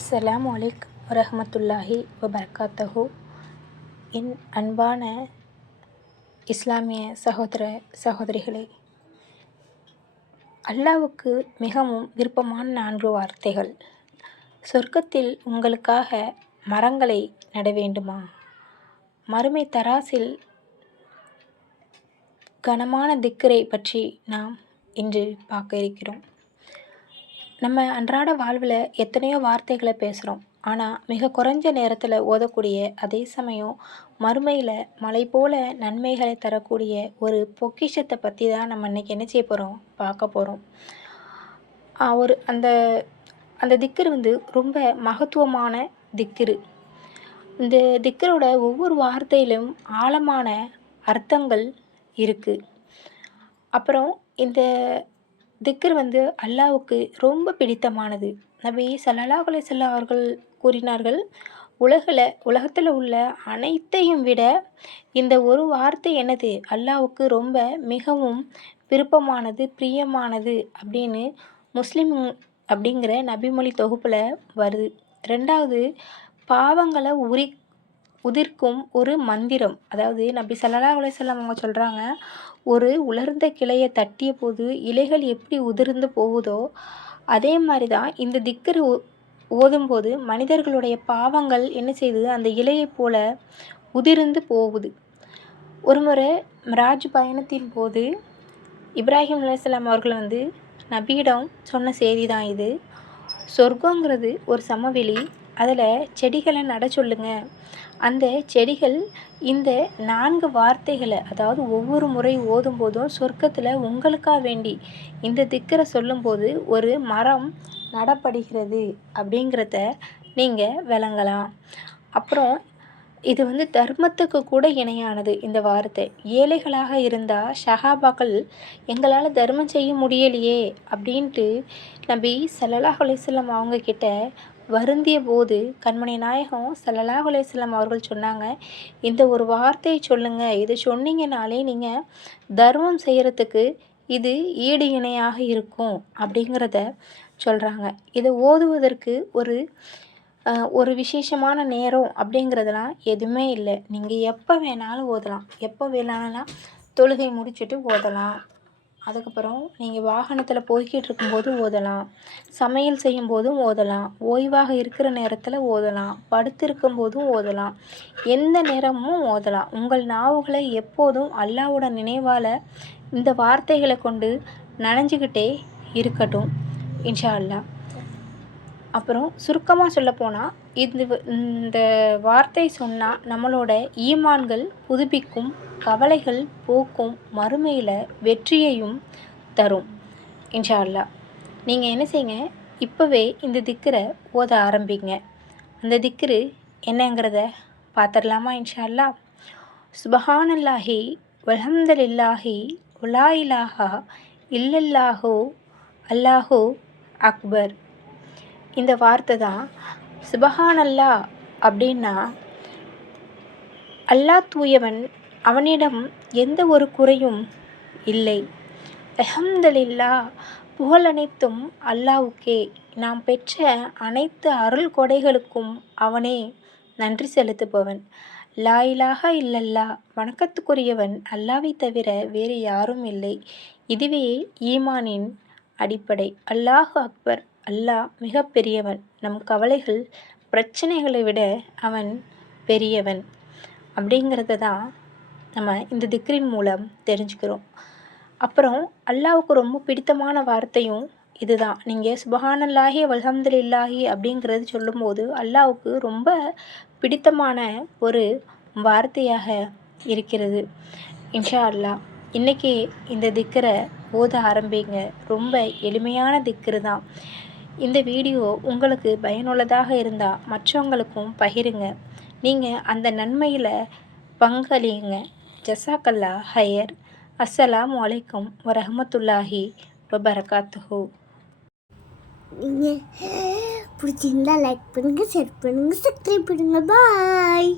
அஸ்ஸலாமு அலைக்கும் வரஹ்மத்துல்லாஹி வபரகாத்தஹு. என் அன்பான இஸ்லாமிய சகோதர சகோதரிகளே, அல்லாஹ்வுக்கு மிகவும் விருப்பமான 4 வார்த்தைகள். சொர்க்கத்தில் உங்களுக்காக மரங்களை நட வேண்டுமா? மறுமை தராசில் கனமான திக்ரை பற்றி நாம் இன்று பார்க்க இருக்கிறோம். நம்ம அன்றாட வாழ்வில் எத்தனையோ வார்த்தைகளை பேசுகிறோம். ஆனால் மிக குறைஞ்ச நேரத்தில் ஓதக்கூடிய, அதே சமயம் மறுமையில் மலை போல நன்மைகளை தரக்கூடிய ஒரு பொக்கிஷத்தை பற்றி தான் நம்ம இன்றைக்கி என்ன செய்ய போகிறோம், பார்க்க போகிறோம். அந்த திக்ரு ரொம்ப மகத்துவமான திக்ரு. இந்த திக்ரோட ஒவ்வொரு வார்த்தையிலும் ஆழமான அர்த்தங்கள் இருக்குது. அப்புறம் இந்த திக்ர் அல்லாஹ்வுக்கு ரொம்ப பிடித்தமானது. நபி ஸல்லல்லாஹு அலைஹி வஸல்லம் அவர்கள் கூறினார்கள், உலகத்தில் உள்ள அனைத்தையும் விட இந்த ஒரு வார்த்தை என்னது அல்லாஹ்வுக்கு ரொம்ப மிகவும் விருப்பமானது, பிரியமானது அப்படின்னு முஸ்லிம் அப்படிங்கிற நபிமொழி தொகுப்பில் வருது. 2வது, பாவங்களை உதிர்க்கும் ஒரு மந்திரம். அதாவது நபி ஸல்லல்லாஹு அலைஹி வஸல்லம் அவங்க சொல்கிறாங்க, ஒரு உலர்ந்த கிளையை தட்டிய போது இலைகள் எப்படி உதிர்ந்து போகுதோ அதே மாதிரி தான் இந்த திக்ரு ஓதும்போது மனிதர்களுடைய பாவங்கள் என்ன செய்யுது, அந்த இலையை போல உதிர்ந்து போகுது. ஒரு முறை மிராஜ் பயணத்தின் போது இப்ராஹிம் அலைஹிஸ்ஸலாம் அவர்கள் நபியிடம் சொன்ன செய்தி தான் இது. சொர்க்கங்கிறது ஒரு சமவெளி, அதில் செடிகளை நட சொல்லுங்க. அந்த செடிகள் இந்த 4 வார்த்தைகளை, அதாவது ஒவ்வொரு முறை ஓதும்போதும் சொர்க்கத்தில் உங்களுக்காக வேண்டி இந்த திக்கரை சொல்லும்போது ஒரு மரம் நடப்படுகிறது அப்படிங்கிறத நீங்கள் விளங்கலாம். அப்புறம் இது தர்மத்துக்கு கூட இணையானது இந்த வார்த்தை. ஏழைகளாக இருந்தால் சஹாபாக்கள் எங்களால் தர்மம் செய்ய முடியலையே அப்படின்ட்டு நபி ஸல்லல்லாஹு அலைஹி வஸல்லம் அவங்க கிட்ட வருந்திய போது கண்மணி நாயகம் ஸல்லல்லாஹு அலைஹி வஸல்லம் அவர்கள் சொன்னாங்க, இந்த ஒரு வார்த்தையை சொல்லுங்கள், இதை சொன்னீங்கனாலே நீங்கள் தர்மம் செய்கிறதுக்கு இது ஈடு இணையாக இருக்கும் அப்படிங்கிறத சொல்கிறாங்க. இதை ஓதுவதற்கு ஒரு விசேஷமான நேரம் அப்படிங்கிறதெல்லாம் எதுவுமே இல்லை. நீங்கள் எப்போ வேணாலும் ஓதலாம். எப்போ வேணாலும் தொழுகை முடிச்சுட்டு ஓதலாம். அதுக்கப்புறம் நீங்கள் வாகனத்தில் போய்கிட்டு இருக்கும்போது ஓதலாம், சமையல் செய்யும்போதும் ஓதலாம், ஓய்வாக இருக்கிற நேரத்தில் ஓதலாம், படுத்திருக்கும் போதும் ஓதலாம், எந்த நேரமும் ஓதலாம். உங்கள் நாவுகளை எப்போதும் அல்லாஹ்வோட நினைவால் இந்த வார்த்தைகளை கொண்டு நனைஞ்சிக்கிட்டே இருக்கட்டும் இன்ஷா அல்லாஹ். அப்புறம் சுருக்கமாக சொல்லப்போனால் இந்த வார்த்தை சொன்னால் நம்மளோட ஈமான்கள் புதுப்பிக்கும், கவலைகள் போக்கும், மறுமையில் வெற்றியையும் தரும் இன்ஷா அல்லாஹ். நீங்கள் என்ன செய்யுங்க, இப்போவே இந்த திக்ரை ஓத ஆரம்பிங்க. அந்த திக்ரு என்னங்கிறத பார்த்துடலாமா இன்ஷா அல்லாஹ். சுபஹானல்லாஹி வல்ஹம்துலில்லாஹி வலா இலாஹா இல்லல்லாஹு அல்லாஹு அக்பர். இந்த வார்த்தை தான் சுபஹானல்லா அப்படின்னா அல்லாஹ் தூயவன், அவனிடம் எந்த ஒரு குறையும் இல்லை. அல்ஹம்துலில்லா, புகழ் அனைத்தும் அல்லாஹ்வுக்கே, நாம் பெற்ற அனைத்து அருள் கொடைகளுக்கும் அவனே நன்றி செலுத்துபவன். லா இலாஹா இல்லல்லா, வணக்கத்துக்குரியவன் அல்லாஹ்வை தவிர வேறு யாரும் இல்லை. இதுவே ஈமானின் அடிப்படை. அல்லாஹு அக்பர், அல்லாஹ் மிக பெரியவன். நம் கவலைகள், பிரச்சனைகளை விட அவன் பெரியவன் அப்படிங்கிறத தான் நம்ம இந்த திக்ரின் மூலம் தெரிஞ்சுக்கிறோம். அப்புறம் அல்லாஹ்வுக்கு ரொம்ப பிடித்தமான வார்த்தையும் இதுதான். நீங்கள் சுபஹானல்லாஹி வல்ஹம்துலில்லாஹி அப்படிங்கிறது சொல்லும்போது அல்லாஹ்வுக்கு ரொம்ப பிடித்தமான ஒரு வார்த்தையாக இருக்கிறது இன்ஷா அல்லாஹ். இன்றைக்கி இந்த திக்ரை ஓத ஆரம்பிங்க. ரொம்ப எளிமையான திக்ரு தான். இந்த வீடியோ உங்களுக்கு பயனுள்ளதாக இருந்தால் மற்றவங்களுக்கும் பகிருங்க. நீங்கள் அந்த நன்மையில் பங்களிங்க. ஜஸாக்கல்லா ஹையர். அஸ்ஸலாமு அலைக்கும் வரஹ்மத்துல்லாஹி வபரகாத்துஹு. பிடிச்சிருந்தா லைக் பண்ணுங்கள், ஷேர் பண்ணுங்கள், சப்ஸ்கிரைப் பண்ணுங்கள். பாய்.